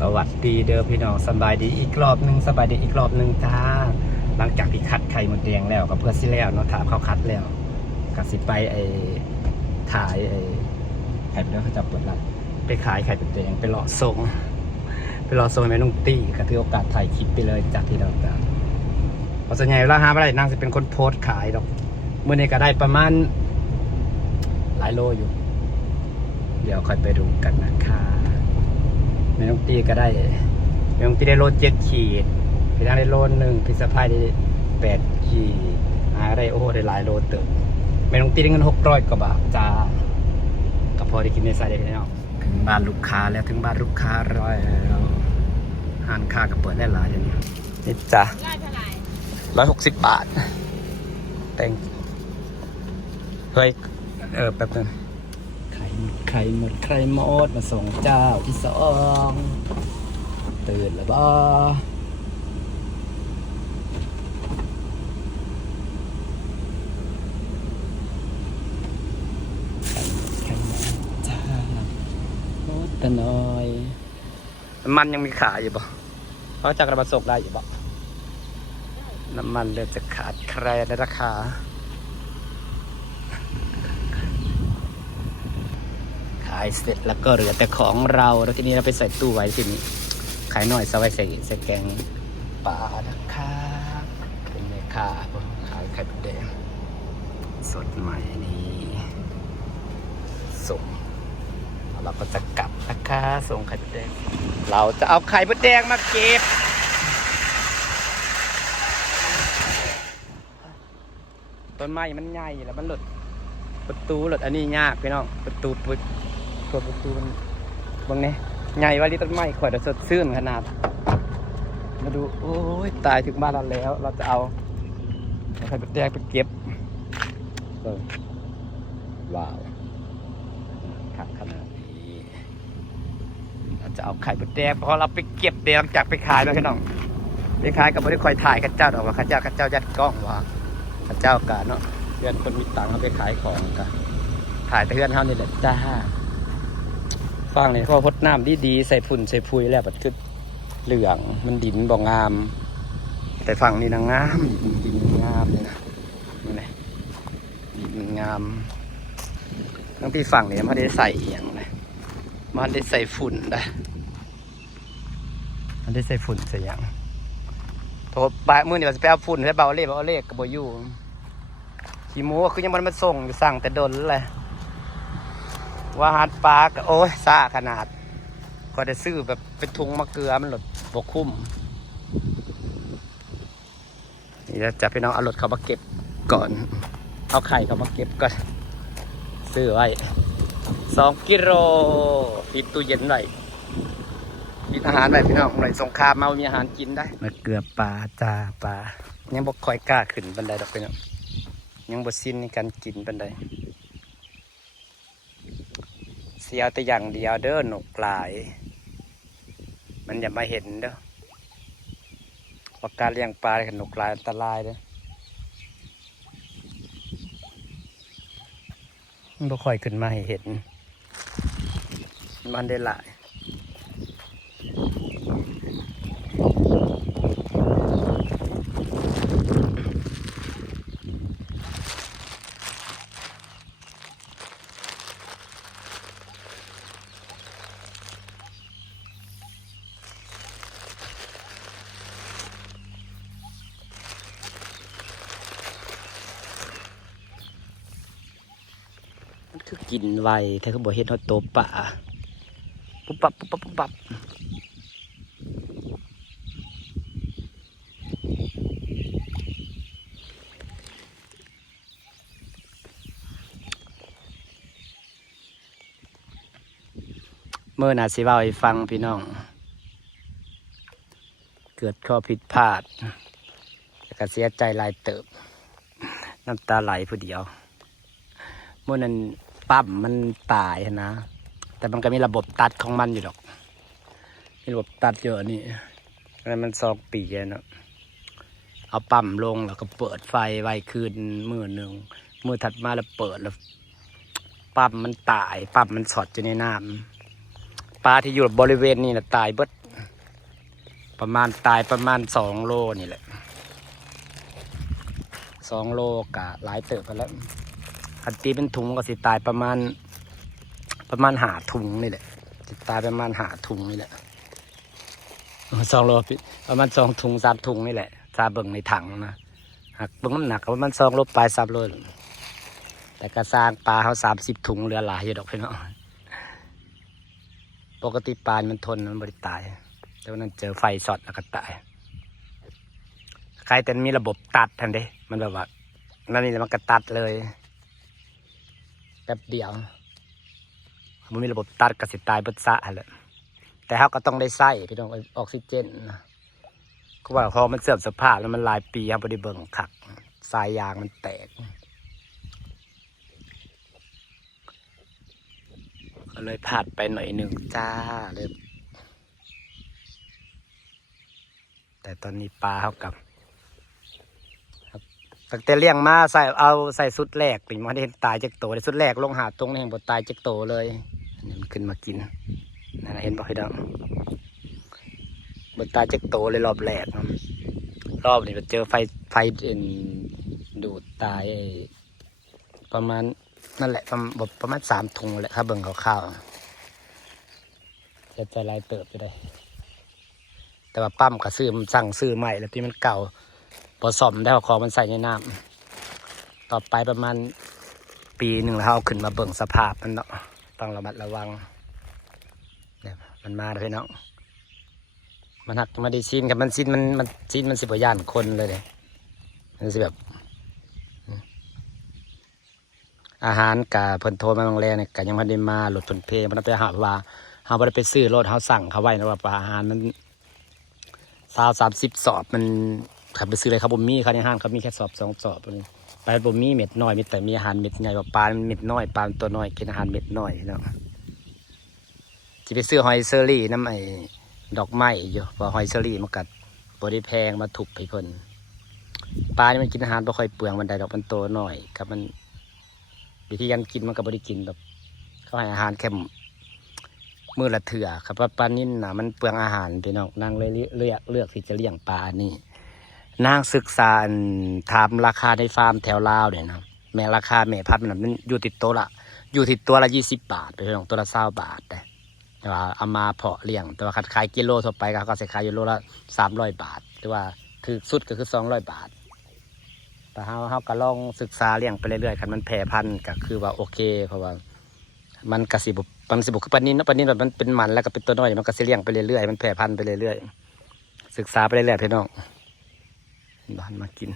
สวัสดีเด้อพี่น้องสบายดีอีกรอบหนึ่งสบายดีอีกรอบหนึ่งจ้าหลังจากที่คัดไข่หมดแดงแล้วก็เพื่อสิแล้วเนาะถามเขาคัดแล้วก็สิไปถ่ายไข่เป็นเรื่องเขาจะเปิดร้านไปขายไข่เป็นแดงไปหล่อทรงให้แม่นุ่งตี้ก็ถือโอกาสถ่ายคลิปไปเลยจากที่เราจะเพราะส่วนใหญ่เวลาหาอะไรนางจะเป็นคนโพสต์ขายดอกเมื่อนี้ก็ได้ประมาณหลายโลอยู่เดี๋ยวค่อยไปดูกันนะคะแม่น้องตีก็ได้แม่น้องตีได้โล7 ขีดพี่นางได้โล1พี่สะพายได้8 ขีดหาได้โอ้ได้หลายโลเติมแม่น้องตีได้เงิน600 กว่าบาทจ้าก็พอได้กินในสายได้แล้วถึงบ้านลูกค้าแล้วถึงบ้านลูกค้าแล้วห้างค้าก็เปิดได้หลายอย่างนี้นี่จ้ะ160 บาทแต่งเฮ้ยแป๊บนึงใครหมดมาส่งเจ้าที่สองตื่นแล้วบ่ใครหมดจ้าโอ้แต่น้อยน้ำมันยังมีขายอยู่บ่เพราะจากระบาดส่งได้อยู่บ่น้ำมันเริ่มจะขาดแคลนในราคาขายเสร็จแล้วก็เหลือแต่ของเราแล้วทีนี้เราไปใส่ตู้ไว้ทีนี้ขายหน่อยสไว้ใส่แกงปลานะคะเป็นแม่ค้าขายไข่แดงสดใหม่นี่ส่งเราก็จะกลับนะคะส่งไข่แดงเราจะเอาไข่มดแดงมาเก็บต้นไม้มันใหญ่แล้วมันหลุดประตูหลุดอันนี้ยากพี่น้องประตูมันบางเนี่ยใหญ่ว่าลิต้นไม้ข่อยจะสดชื่นขนาดมาดูโอ้ยตายถึงบ้านเราแล้วเราจะเอาไข่มดแดงไปเก็บว้าวขัดขนาดนี้เราจะเอาไข่มดแดงพอเราไปเก็บเดี๋ยวหลังจากไปขายแล้วพี่น้องไปขายกับไม่ได้คอยถ่ายข้าเจ้าดอกว่าข้าเจ้ายัดกล้องว่าข้าเจ้ากะเนาะเพื่อนคนมีตังค์เขาไปขายของกันถ่ายแต่เพื่อนเขานี่แหละจ้าฟังเลยเพราะพดน้ำดีใส่ฝุ่นใส่พุยแล้วมันคือเหลืองมันดินบ่งามแต่ฝั่งนี้นะงามดินงามเลยนะนี่ไงดินมันงามทั้งที่ฝั่งนี้มันได้ใส่อย่างเลยมันได้ใส่ฝุ่นได้มันได้ใส่ฝุ่นใส่อย่างโถปลายมือนี่ว่าจะไปเอาฝุ่นให้เบาเล่กับโบยูขี้หมูคือยังมันมาส่งอยู่สั่งแต่โดนเลยว่าฮัดปลาโอ้ยซ่าขนาดก็ได้ซื้อแบบเป็นถุงมะเกลือมันหลดบกคุ้มนี่จะพี่น้องเอารถเขามาเก็บก่อนเอาไข่เขามาเก็บก่อนซื้อไว้2 กิโลปิดตู้เย็นหน่อยปิดอาหารหน่อยพี่น้องหน่อยสงครามมามีอาหารกินได้มาเกลือปลาจ้าปลายังบกคอยกล้าขึ้นบันไดดอกพี่น้องยังบดสิ้นในการกินบันไดเสียวแต่อย่างเดียวเด้อหนกหลายมันอย่ามาเห็นเด้อว่าการเลี้ยงปลากับหนกหลายอันตรายเด้อมันบ่ค่อยขึ้นมาให้เห็นมันได้หลายคือกินไวถ้าเขาบอกเห็นเขาโตป่าปุ๊บปั๊บเมื่อนาสิว่าให้ฟังพี่น้องเกิดข้อผิดพลาดแต่ก็เสียใจหลายเติบน้ำตาไหลผู้เดียวเมื่อนั้นปั๊มมันตายนะแต่มันก็มีระบบตัดของมันอยู่หรอกมีระบบตัดเยอะนี่แล้วมัน2 ปีเนาะเอาปั๊มลงแล้วก็เปิดไฟไว้คืนมือถัดมาแล้วเปิดแล้วปั๊มมันตายปั๊มมันช็อตอยู่ในน้ำปลาที่อยู่บริเวณนี้นะตายเบิด ประมาณตายประมาณ2 โลนี่แหละ2 โลกะหลายเติบไปแล้วคันตีเป็นถุงก็สิตายประมาณหาถุงนี่แหละสิตายประมาณหาถุงนี่แหละ2 โลประมาณ2 ถุง3 ถุงนี่แหละซาเบิ่งในถังนะหากเบิ่งน้ำหนักก็ประมาณ2 โลปลาย3 โลแต่กระสร้างปลาเขา30 ถุงเหลือหลายอยู่ดอกพี่น้องปกติปลามันทนมันบริตายแต่วันนั้นเจอไฟช็อตแล้วก็ตายใครแต่มีระบบตัดทันเด้มันแบบว่านั่นนี่มันก็ตัดเลยแป๊บเดียวมันมีระบบตัดก็สิตายเบิดซะเลยแต่เขาก็ต้องได้ใส่พี่น้องออกซิเจนนะก็ว่าพอมันเสื่อมสภาพแล้วมันหลายปีครับบริเบิงขักสายยางมันแตกก็เลยพลาดไปหน่อยหนึ่งจ้าเลยแต่ตอนนี้ปลาเขากับตั้งแต่เลี้ยงมาใส่สุดแรกถึงมาได้เห็นตายจากโตในสุดแรกลงหาตรงนี้เห็นบดตายจากโตเลยอันนี้มันขึ้นมากินนะเห็นบอกให้ดังบดตายจากโตเลยรอบแรกรอบนี้เจอไฟดูดตายประมาณนั่นแหละประมาณ3 ถุงแหละครับเบิ่งข้าวจะใจลายเติบไปได้แต่ว่าปั๊มก็สั่งซื้อใหม่แล้วที่มันเก่าพอซ่อมได้ขอมันใส่ในน้ำต่อไปประมาณปีหนึ่งแล้วเอาขึ้นมาเบิ่งสภาพมันเนาะต้องระมัดระวังเนี่ยมันมาเลยเนาะมันหักมาได้ชิ้นกับมันชิ้นมันสิบย่านคนเลยมันสิแบบอาหารกับเพิ่นโทรมาบางแรเนี่ยก็ยังไม่ได้มาหลุดเพิ่นเพย์มันไปหาว่าเขาไม่ได้ไปซื้อรถเขาสั่งเขาไว้นะว่าอาหารมัน30 สอบมันขับไปซื้ออะไรครับผมมีเขาในห้างเขามีแค่2 สอบไปผมมีเม็ดน้อยมีแต่มีอาหารเม็ดใหญ่กว่าปลาเม็ดน้อยปลาตัวน้อยกินอาหารเม็ดน้อยเนาะจะไปซื้อหอยเชอรี่น้ำดอกไม้อยู่ว่าหอยเชอรี่มันกัดบริแพงมาถูกไปเพิ่นปลานี่มันกินอาหารบ่ค่อยเปลืองมันได้ดอกมันโตน้อยครับมันวิธีการกินมันก็บริกินแบบเขาให้อาหารแค่มือละเถื่อครับปลานิ่นนะมันเปลืองอาหารพี่น้องนางเลยเลือกที่จะเลี้ยงปลานี่นางศึกษาถามราคาในฟาร์มแถวลาวเนี่ยนะแม่ราคาแม่พันธุ์มันอยู่ติดตัวละ20 บาทพี่น้องตัวละ20 บาทแต่ว่าเอามาเพาะเลี้ยงแต่ว่าขายกิโลทั่วไปเขาก็จะขายอยู่โลละ300 บาทหรือว่าถือสุดก็คือ200 บาทแต่เขาก็ลองศึกษาเลี้ยงไปเรื่อยๆคันมันแพร่พันธุ์ก็คือว่าโอเคเพราะว่ามันกระสิบคือปลานิ่นเนาะปลานิ่นแบบมันเป็นมันแล้วก็เป็นตัวน้อยมันก็สิเลี้ยงไปเรื่อยๆมันแพร่พันธุ์ไปเรื่อยๆศึกษาไปเรื่อยๆพี่น้องบ้านมากิน